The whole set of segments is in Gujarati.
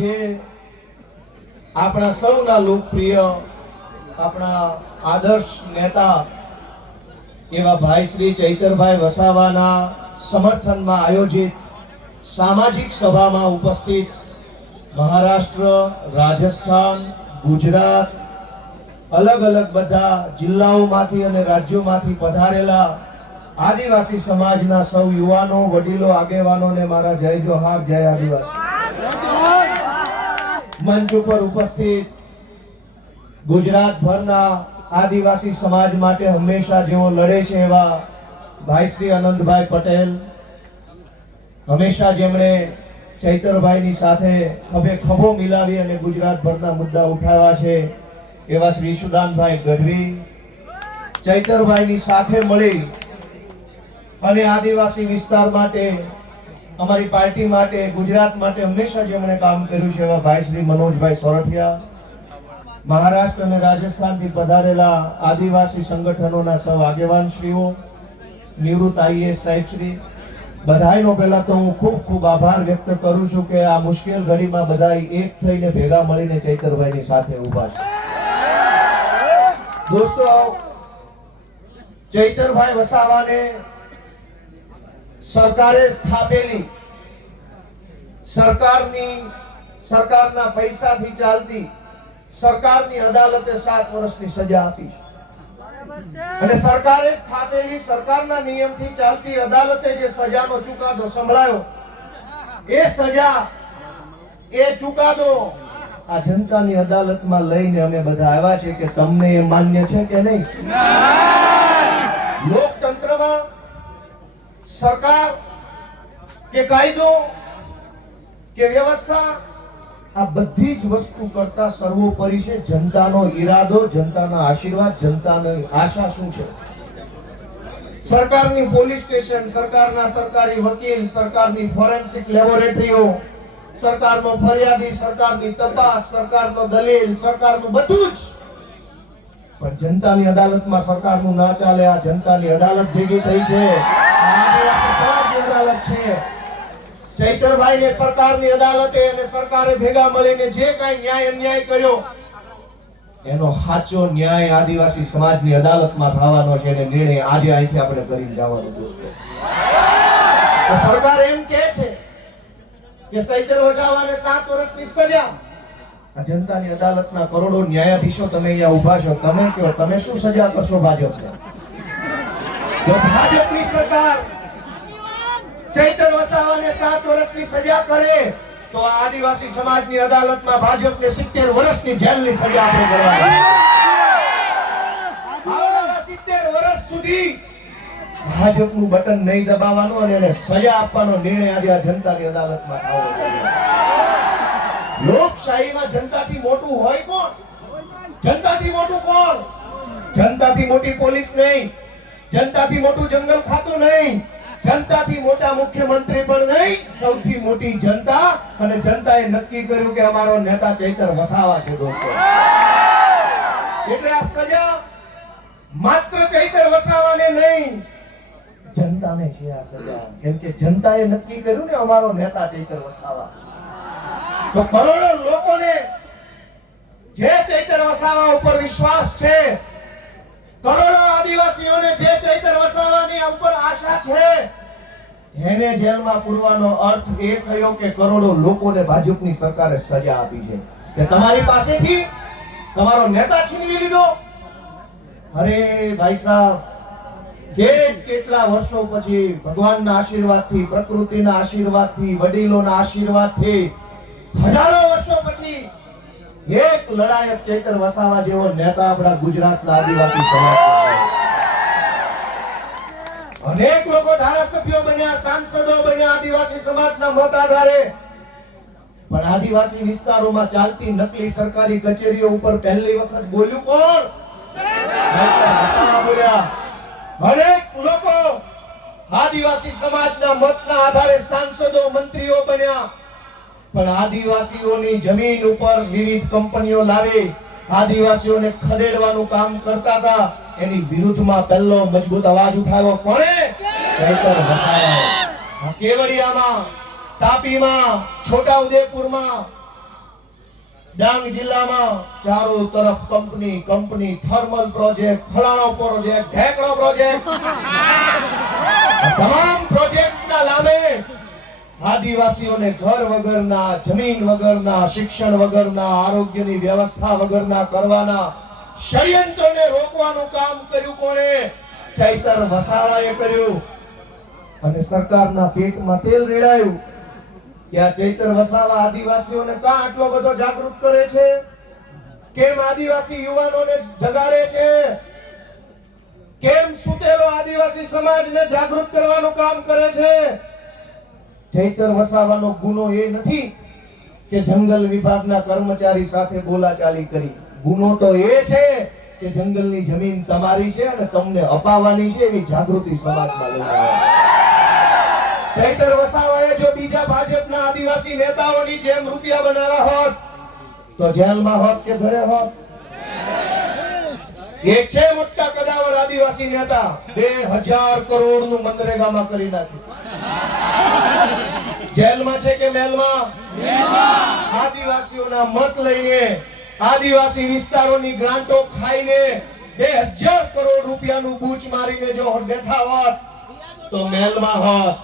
આજે આપણા સૌના લોકપ્રિય આપણા આદર્શ નેતા એવા ભાઈ શ્રી ચૈતરભાઈ વસાવાના સમર્થનમાં આયોજિત સામાજિક સભામાં ઉપસ્થિત મહારાષ્ટ્ર, રાજસ્થાન, ગુજરાત, અલગ અલગ બધા જિલ્લાઓમાંથી અને રાજ્યોમાંથી પધારેલા આદિવાસી સમાજના સૌ યુવાનો, વડીલો, આગેવાનોને મારા જય જોહાર, જય આદિવાસી। મંચ ઉપર ઉપસ્થિત ગુજરાતભરના આદિવાસી સમાજ માટે હંમેશા જેઓ લડે છે એવા ભાઈ શ્રી અનંતભાઈ પટેલ, હંમેશા જેમણે ચૈતરભાઈની સાથે ખભે ખભો મિલાવી અને ગુજરાતભરના મુદ્દા ઉઠાવ્યા છે એવા શ્રી સુદાનભાઈ ગઢવી, ચૈતરભાઈની સાથે મળી અને આદિવાસી વિસ્તાર માટે, અમારી પાર્ટી માટે, ગુજરાત માટે હંમેશા જેમણે કામ કર્યું છે એવા ભાઈ શ્રી મનોજભાઈ સોરઠિયા, મહારાષ્ટ્ર અને રાજસ્થાનથી પધારેલા આદિવાસી સંગઠનોના સૌ આગેવાનશ્રીઓ, નિવૃત્ત આઈએએસ સાહેબશ્રી, બધાયનો પહેલા તો હું ખૂબ ખૂબ આભાર વ્યક્ત કરું છું કે આ મુશ્કેલ ઘડીમાં બધાય એક થઈને ભેગા મળીને ચૈતરભાઈની સાથે ઊભા છે। દોસ્તો, ચૈતરભાઈ વસાવાને સરકારે સ્થાપેલી સરકારના પૈસાથી ચાલતી સરકારની અદાલતે 7 વર્ષની સજા આપી છે અને સરકારે સ્થાપેલી સરકારના નિયમથી ચાલતી અદાલતે જે સજાનો ચુકાદો સંભળાયો, એ સજા, એ ચુકાદો આ જનતાની અદાલતમાં લઈને અમે બધા આવ્યા છે કે તમને એ માન્ય છે કે નહીં? લોકતંત્રમાં સરકાર કે કાયદો કે વ્યવસ્થા, આ બધી જ વસ્તુ કરતા સર્વોપરી છે જનતાનો ઈરાદો, જનતાના આશીર્વાદ, જનતાની આશા શું છે। સરકારની પોલીસ સ્ટેશન, સરકારના સરકારી વકીલ, સરકારની ફોરેન્સિક લેબોરેટરીઓ, સરકારનો ફરિયાદી, સરકારની તપાસ, સરકારનો દલીલ, સરકારનું બધું જ, પણ જનતાની અદાલતમાં સરકારનું ના ચાલે। આ જનતાની અદાલત ભેગી થઈ છે, આદિવાસી સમાજની અદાલત છે। ચૈતરભાઈને સરકારની અદાલતે અને સરકારે ભેગા મળીને જે કાંઈ ન્યાય અન્યાય કર્યો, એનો સાચો ન્યાય આદિવાસી સમાજની અદાલતમાં થવાનો છે અને નિર્ણય આજે અહીંથી આપણે કરીને જવાનો દોસ્તો। તો સરકાર એમ કહે છે કે ચૈતર વસાવાને 7 વર્ષની સજા, આ જનતાની અદાલતના કરોડો ન્યાયાધીશો તમે અહીંયા ઊભા છો, તમે કહો તમે શું સજા કરશો ભાજપને? જો ભાજપની સરકાર ચૈતર વસાવાને 7 વર્ષની સજા કરે તો આદિવાસી સમાજની અદાલતમાં ભાજપને 70 વર્ષની જેલની સજા આપણે કરવાની। આવનારા 70 વર્ષ સુધી ભાજપનું બટન નહીં દબાવવાનું અને એને સજા આપવાનો નિર્ણય આજે આ જનતાની અદાલતમાં થવો જોઈએ। લોકશાહીમાં જનતાથી મોટું હોય કોણ? જનતાથી મોટું કોણ? જનતાથી મોટી પોલીસ નહીં, જનતાથી મોટું જંગલ ખાતું નહીં, જનતાથી મોટા મુખ્યમંત્રી પણ નહીં, સૌથી મોટી જનતા, અને જનતાએ નક્કી કર્યું કે અમારો નેતા ચૈતર વસાવા છે દોસ્તો। એટલે આ સજા માત્ર ચૈતર વસાવાને નહીં, જનતાને છે આ સજા, કેમ કે જનતાએ નક્કી કર્યું ને અમારો નેતા ચૈતર વસાવા। તો કરોડો લોકોને જે ચૈતર વસાવા ઉપર વિશ્વાસ છે, કરોડો આદિવાસીઓને જે ચૈતર વસાવાની ઉપર આશા છે, એને જેલમાં પૂરવાનો અર્થ એ થયો કે કરોડો લોકોને ભાજપની સરકારે સજા આપી છે કે તમારી પાસેથી તમારો નેતા છીનવી લીધો। અરે ભાઈ સાહેબ, કેટલા વર્ષો પછી ભગવાનના આશીર્વાદથી, પ્રકૃતિના આશીર્વાદથી, વડીલોના આશીર્વાદથી, હજારો વર્ષો પછી એક લડાયક ચૈતર વસાવા જેવો નેતા આપણા ગુજરાતના આદિવાસી સમાજ, અનેક લોકો ધારાસભ્યો બન્યા, સાંસદો બન્યા આદિવાસી સમાજના મત આધારે, પણ આદિવાસી વિસ્તારોમાં ચાલતી નકલી સરકારી કચેરીઓ ઉપર પહેલી વખત બોલ્યું કોણ? બોલ્યા। અનેક લોકો આદિવાસી સમાજના મતના આધારે સાંસદો, મંત્રીઓ બન્યા, પણ આદિવાસીઓની જમીન ઉપર વિવિધ કંપનીઓ લાવી આદિવાસીઓને ખદેડવાનું કામ કરતા હતા, એની વિરુદ્ધમાં પહેલો મજબૂત અવાજ ઉઠાવ્યો કોણે? ચૈતર વસાવાએ। કેવડિયામાં, તાપીમાં, છોટાઉદેપુરમાં ડાંગ જિલ્લામાં ચારો તરફ કંપની થર્મલ પ્રોજેક્ટ, ફલાણો પ્રોજેક્ટ, ઢેકણો પ્રોજેક્ટ, તમામ પ્રોજેક્ટના નામે આદિવાસીઓને ઘર વગરના, જમીન વગરના, શિક્ષણ વગરના, આરોગ્યની વ્યવસ્થા વગરના કરવાના ષડયંત્રને રોકવાનું કામ કર્યું કોણે? ચૈતર વસાવાએ કર્યું. અને સરકારના પેટમાં તેલ રેડાયું કે આ ચૈતર વસાવા આદિવાસીઓને કાં આટલો બધો જાગૃત કરે છે? કેમ આદિવાસી યુવાનોને જગાડે છે? કેમ સુતેલો આદિવાસી સમાજને જાગૃત કરવાનું કામ કરે છે? ચૈતર વસાવાનો ગુનો એ નથી કે જંગલ વિભાગના કર્મચારી સાથે બોલાચાલી કરી. ગુનો તો એ છે કે જંગલની જમીન તમારી છે અને તમને અપાવવાની છે એવી જાગૃતિ સમાજમાં લેવાની. ચૈતર વસાવાએ જો બીજા ભાજપના આદિવાસી નેતાઓની જેમ રૂપિયા બનાવ્યા હોત તો જેલમાં હોત કે ઘરે હોત? એક છે મોટા કદાવર આદિવાસી નેતા, 2000 કરોડનું મનરેગામાં કરી નાખ્યું. જેલમાં છે કે મેલમાં? આદિવાસીઓના મત લઈને, આદિવાસી વિસ્તારોની ગ્રાન્ટો ખાઈને 2000 કરોડ રૂપિયાનું બૂચ મારીને જો બેઠા હોત તો મેલમાં હોત.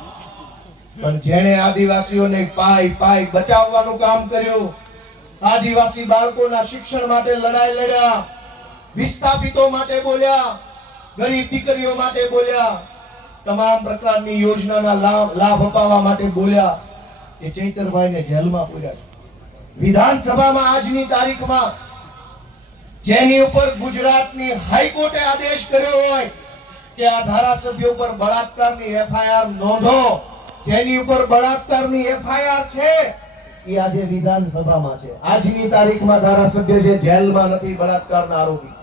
પણ જેણે આદિવાસીઓને પાય બચાવવાનું કામ કર્યું, આદિવાસી બાળકોના શિક્ષણ માટે લડાઈ લડ્યા, વિસ્થાપિતો માટે બોલ્યા, ગરીબ દીકરીઓ માટે બોલ્યા, તમામ પ્રકારની યોજનાના લાભ અપાવવા માટે બોલ્યા, એ ચૈતરભાઈને જેલમાં પૂર્યા. વિધાનસભામાં આજની તારીખમાં જેની ઉપર ગુજરાતની હાઈકોર્ટે આદેશ કર્યો હોય કે આ ધારાસભ્યો પર બળાત્કારની એફઆઈઆર નોંધો, જેની ઉપર બળાત્કારની એફઆઈઆર છે એ આજે વિધાનસભામાં છે. આજની તારીખમાં ધારાસભ્ય છે, જેલમાં નથી, બળાત્કારના આરોપી.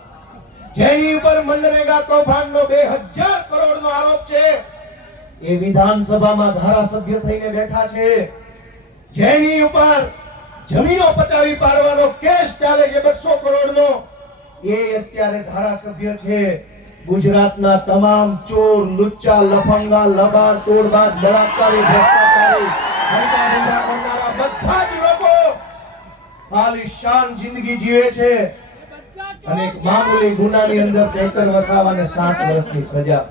જેની ઉપર મનરેગા કૌભાંડનો 2000 કરોડનો આરોપ છે એ વિધાનસભામાં ધારાસભ્ય થઈને બેઠા છે. જેની ઉપર જમીનો પચાવી પાડવાનો કેસ ચાલે છે 200 કરોડનો, એ અત્યારે ધારાસભ્ય છે. ગુજરાતના તમામ ચોર, લુચ્ચા, લફંગા, લબાડ, તોડબાજ, બળાત્કારી, ભ્રષ્ટાચારી, બધા જ લોકો આલીશાન જિંદગી જીવે છે. અને એક મામૂલી ગુનાની અંદર ચૈતર વસાવાને 7 વર્ષની સજા.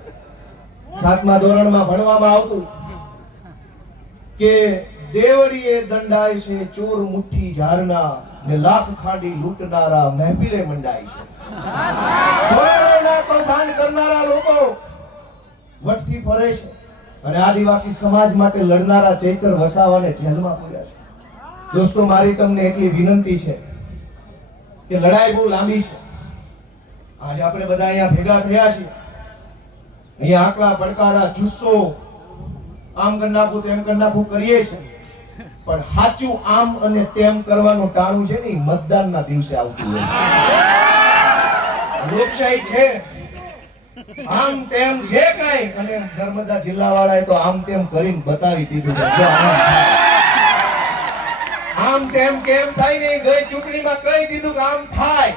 7મા ધોરણમાં ભણવામાં આવતું કે દેવડીએ દંડાય છે ચોર મુઠ્ઠી ઝારના, ને લાખ ખાડી લૂંટનારા મહેફિલે મંડાય છે. કૌભાંડ કરનારા લોકો વટથી ફરે છે અને આદિવાસી સમાજ માટે લડનારા ચૈતર વસાવાને જેલમાં પૂર્યા છે. દોસ્તો, મારી તમને એટલી વિનંતી છે કે લડાઈ બહુ લાંબી છે. આજે આપણે બધા અહીંયા ભેગા થયા છીએ, અહીંયા આકલા પડકારા, જુસ્સો, આમ કરી નાખું તેમ કરી નાખું કરીએ છીએ, પણ સાચું આમ અને તેમ કરવાનું ટાણું છે ને એ મતદાનના દિવસે આવતું હોય. લોકશાહી છે, આમ તેમ જે કાંઈ, અને નર્મદા જિલ્લા વાળાએ તો આમ તેમ કરીને બતાવી દીધું. આમ તેમ કેમ થાય ને, ગઈ ચૂંટણીમાં કહી દીધું કે આમ થાય.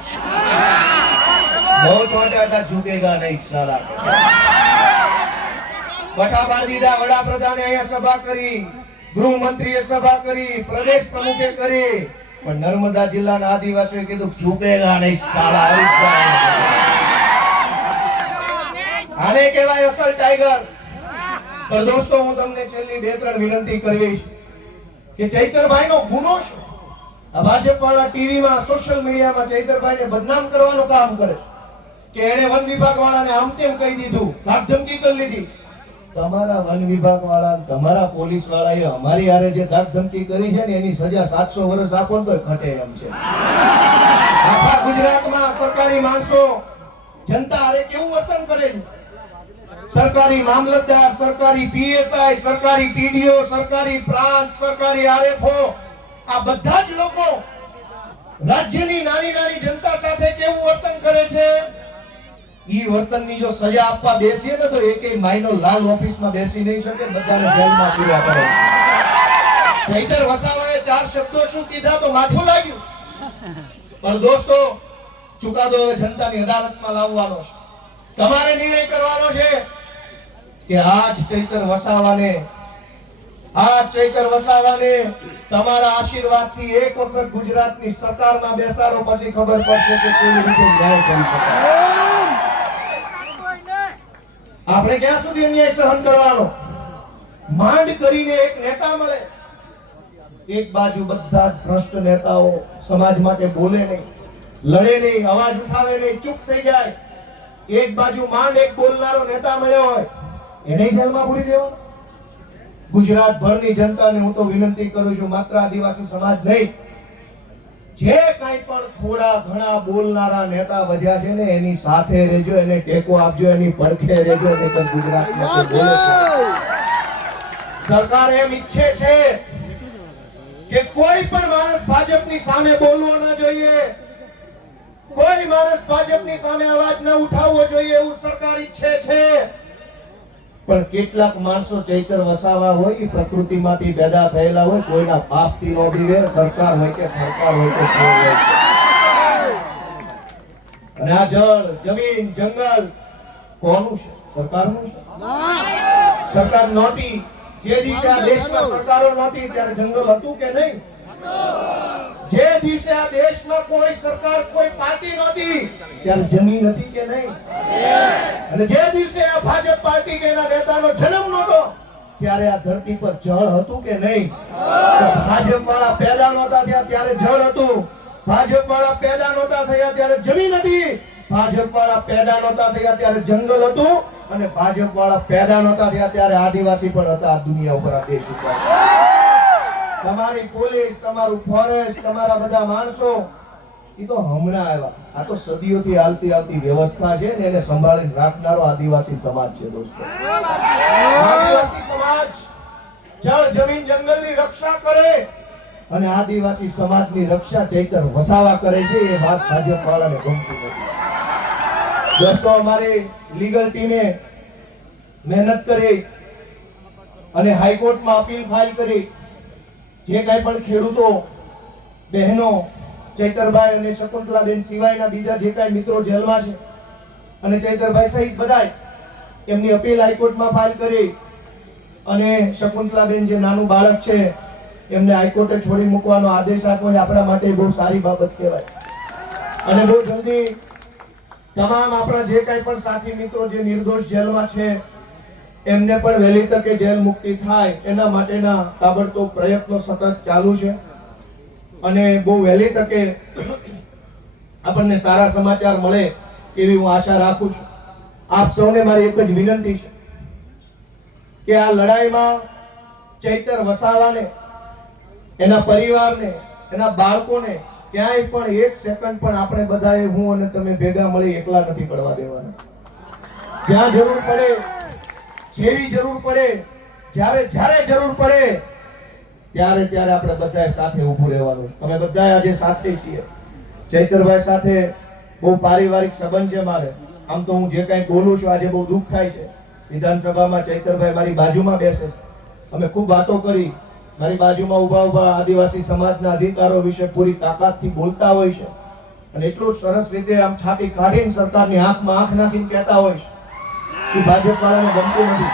બહુ છોટા ઝૂકેગા નહીં સાલા. બઠા પાડી દીધા. વડાપ્રધાને અહીંયા સભા કરી, ગૃહમંત્રીએ સભા કરી, પ્રદેશ પ્રમુખે કરી, પણ નર્મદા જિલ્લાના આદિવાસીઓએ કીધું ઝૂકેગા નહીં સાલા. આને કહેવાય અસલ ટાઈગર. પણ દોસ્તો, હું તમને છેલ્લી 2-3 વિનંતી કરીશ કે ચૈતરભાઈનો ગુનો શું? આ ભાજપ વાળા ટીવીમાં, સોશિયલ મીડિયામાં ચૈતરભાઈને બદનામ કરવાનું કામ કરે કે એને વન વિભાગ વાળાને આમ તેમ કહી દીધું, ધાકધમકી કરી લીધી. તમારા વન વિભાગ વાળા, તમારા પોલીસ વાળાએ અમારી હારે જે ધાકધમકી કરી છે ને એની સજા 700 વર્ષ આપો ને તો ઘટે એમ છે. આખા ગુજરાતમાં સરકારી માણસો જનતા હારે કેવું વર્તન કરે છે? સરકારી મામલતદાર, સરકારી પીએસઆઈ, સરકારી ટીડીઓ, સરકારી પ્રાંત, સરકારી આરએફઓ, આ બધા જ લોકો રાજ્યની નાની નાની જનતા સાથે કેવું વર્તન કરે છે? ઈ વર્તનની જો સજા આપવા બેસીએ ને તો એકેય માઈનો લાલ ઓફિસમાં બેસી નહીં શકે, બધાને જેલમાં પૂર્યા કરે. ચૈતર વસાવાએ 4 શબ્દો શું કીધા તો માઠું લાગ્યું. પણ દોસ્તો, ચુકાદો હવે જનતાની અદાલતમાં લાવવાનો છે. તમારે નિર્ણય કરવાનો છે કે આજ ચૈતર વસાવાને આ ચૈતર વસાવાને તમારા આશીર્વાદથી એક વખત ગુજરાતની સરકારમાં બેસાડો, પછી ખબર પડશે કે કેવી રીતે ન્યાય કરી શકાય. આપણે ક્યાં સુધી અન્યાય સહન કરવાનો? માંડ કરીને એક નેતા મળે, એક બાજુ બધા ભ્રષ્ટ નેતાઓ સમાજ માટે બોલે નહીં, લડે નહીં, અવાજ ઉઠાવે નહીં, ચૂપ થઈ જાય. એક બાજુ માંડ એક બોલનારો નેતા મળ્યો હોય, એને જેલમાં પૂરી દેવાનો. ગુજરાત ભરની જનતાને હું તો વિનંતી કરું છું, માત્ર આદિવાસી સમાજ નહીં, જે કાંઈ પણ થોડા ઘણા બોલનારા નેતા વધ્યા છે ને એની સાથે રહેજો, એને ટેકો આપજો, એની પડખે રહેજો. નહીં ગુજરાતમાં બોલે છે. સરકાર એમ ઈચ્છે છે કે કોઈ પણ માણસ ભાજપની સામે બોલવો ન જોઈએ, કોઈ માણસ ભાજપની સામે અવાજ ન ઉઠાવવો જોઈએ, એવું સરકાર ઈચ્છે છે. પણ કેટલાક માણસો ચૈતર વસાવા હોય, એ પ્રકૃતિમાંથી પેદા થયેલા હોય, કોઈના પાપથી નો બીવે, સરકાર હોય કે સરકાર હોય કે કોઈ હોય. અને આ જળ, જમીન, જંગલ કોનું છે? સરકારનું છે. સરકાર નહોતી, જે દિવસે આ દેશમાં સરકારો નહોતી ત્યારે જંગલ હતું કે નહીં? જે દિવસે આ દેશમાં કોઈ સરકાર, કોઈ પાર્ટી નહોતી ત્યારે જમીન હતી કે નહીં? અને જે દિવસે આ ભાજપ પાર્ટી કે એના નેતાનો જન્મ નહોતો ત્યારે આ ધરતી પર જળ હતું કે નહીં? ભાજપ વાળા પેદા નહોતા થયા ત્યારે જળ હતું, ભાજપ વાળા પેદા નહોતા થયા ત્યારે જમીન હતી, ભાજપ વાળા પેદા નહોતા થયા ત્યારે જંગલ હતું, અને ભાજપ વાળા પેદા નહોતા થયા ત્યારે આદિવાસી પણ હતા આ દુનિયા ઉપર, આ દેશ ઉપર. તમારી પોલીસ, તમારું ફોરેસ્ટ, તમારા બધા માણસો એ તો હમણાં આવ્યા. આ તો સદીઓથી હાલતી આવતી વ્યવસ્થા છે ને એને સંભાળીને રાખનારો આદિવાસી સમાજ છે દોસ્તો. આદિવાસી સમાજ જળ, જમીન, જંગલની રક્ષા કરે અને આદિવાસી સમાજની રક્ષા ચૈતર વસાવા કરે છે. એ વાત ભાજપ વાળાને ગમતી નથી. દોસ્તો, અમારી લીગલ ટીમે મહેનત કરી અને હાઈકોર્ટમાં અપીલ ફાઇલ કરી. જે કાંઈ પણ ખેડૂતો, બહેનો, ચૈતરભાઈ અને શકુંતલાબેન સિવાયના બીજા જે કાંઈ મિત્રો જેલમાં છે અને ચૈતરભાઈ સહિત બધાય એમની અપીલ હાઈકોર્ટમાં ફાઇલ કરી અને શકુંતલાબેન જે નાનું બાળક છે એમને હાઈકોર્ટે છોડી મૂકવાનો આદેશ આપ્યો. એ આપણા માટે બહુ સારી બાબત કહેવાય. અને બહુ જલ્દી તમામ આપણા જે કાંઈ પણ સાથી મિત્રો જે નિર્દોષ જેલમાં છે એમને પણ વહેલી તકે જેલ મુક્તિ થાય એના માટેના તાબડતોબ પ્રયત્નો સતત ચાલુ છે. અને બહુ વહેલી તકે આપણને સારા સમાચાર મળે એવી હું આશા રાખું છું. આપ સૌને મારી એક જ વિનંતી છે કે આ લડાઈમાં ચૈતર વસાવાને, એના પરિવારને, એના બાળકોને ક્યાંય પણ એક સેકન્ડ પણ આપણે બધાએ, હું અને તમે ભેગા મળી એકલા નથી પડવા દેવાના. જ્યાં જરૂર પડે, જેવી જરૂર પડે, જ્યારે જરૂર પડે ત્યારે આપણે બધાએ સાથે ઊભું રહેવાનું. અમે બધાએ આજે સાથે છીએ. ચૈતરભાઈ સાથે બહુ પારિવારિક સંબંધ છે મારે. આમ તો હું જે કાંઈ બોલું છું આજે બહુ દુઃખ થાય છે. વિધાનસભામાં ચૈતરભાઈ મારી બાજુમાં બેસે, અમે ખૂબ વાતો કરી, મારી બાજુમાં ઊભા આદિવાસી સમાજના અધિકારો વિશે પૂરી તાકાતથી બોલતા હોય છે અને એટલું સરસ રીતે આમ છાતી કાઢીને સરકારની આંખમાં આંખ નાખીને કહેતા હોય છે કે ભાજપ વાળાને ગમતું નથી.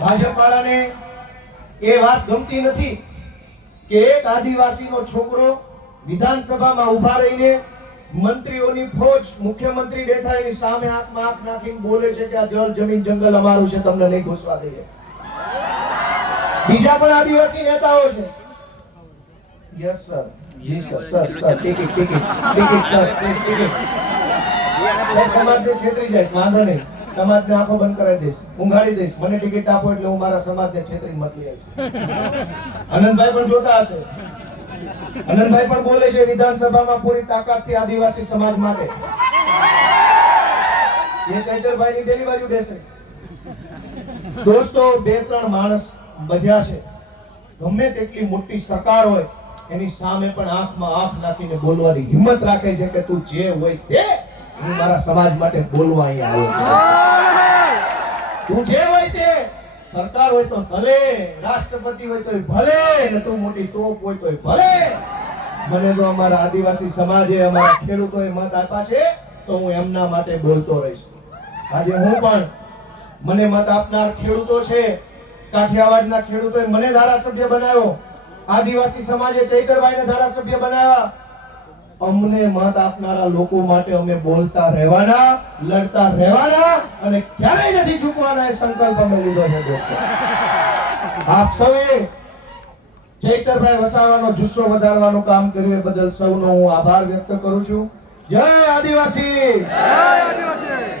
ભાજપ વાળાને એ વાત ગમતી નથી કે એક આદિવાસીનો છોકરો વિધાનસભામાં ઊભા રહીને મંત્રીઓની ફોજ, મુખ્યમંત્રી બેઠા એની સામે આંખમાં આંખ નાખીને બોલે છે કે આ જળ, જમીન, જંગલ અમારું છે, તમને નહીં ઘૂસવા દઈએ. બીજા પણ આદિવાસી નેતાઓ છે. યસ સર, જી sir, sir ticket sir, ticket. સમાજને છેતરી જાય, વાંધો નહીં, સમાજને આંખો બંધ કરાવી દઈશ, ઊંઘાડી દઈશ. મને ટિકિટ આપો એટલે હું મારા સમાજને છેતરી મતલી આવીશ. આનંદભાઈ પણ જોતા હશે, આનંદભાઈ પણ બોલે છે વિધાનસભામાં પૂરી તાકાતથી આદિવાસી સમાજ માટે. એ ચૈતરભાઈ ની પેલી બાજુ બેસે. દોસ્તો, 2-3 માણસ બધ્યા છે, ગમે તેટલી મોટી સરકાર હોય એની સામે પણ આંખમાં આંખ નાખીને બોલવાની હિંમત રાખે છે કે તું જે હોય તે, હું મારા સમાજ માટે બોલવા અહીંયા આવ્યો છું. તું જે હોય તે, સરકાર હોય તો ભલે, રાષ્ટ્રપતિ હોય તો ભલે, ને તું મોટી તોપ હોય તો ભલે. મને તો અમારા આદિવાસી સમાજે, અમારા ખેડૂતોએ મત આપ્યા છે તો હું એમના માટે બોલતો રહીશ. આજે હું પણ, મને મત આપનાર ખેડૂતો છે, કાઠિયાવાડના ખેડૂતોએ મને ધારાસભ્ય બનાવ્યો, આદિવાસી સમાજે ચૈતરભાઈને ધારાસભ્ય બનાવ્યા. અમને મત આપનારા લોકો માટે અમે બોલતા રહેવાના, લડતા રહેવાના અને ક્યારેય નથી ઝૂકવાના એ સંકલ્પ અમે લીધો છે દોસ્તો. આપ સૌએ ચૈતરભાઈ વસાવાનો જુસ્સો વધારવાનું કામ કર્યું એ બદલ સૌનો હું આભાર વ્યક્ત કરું છું. જય આદિવાસી, જય આદિવાસી.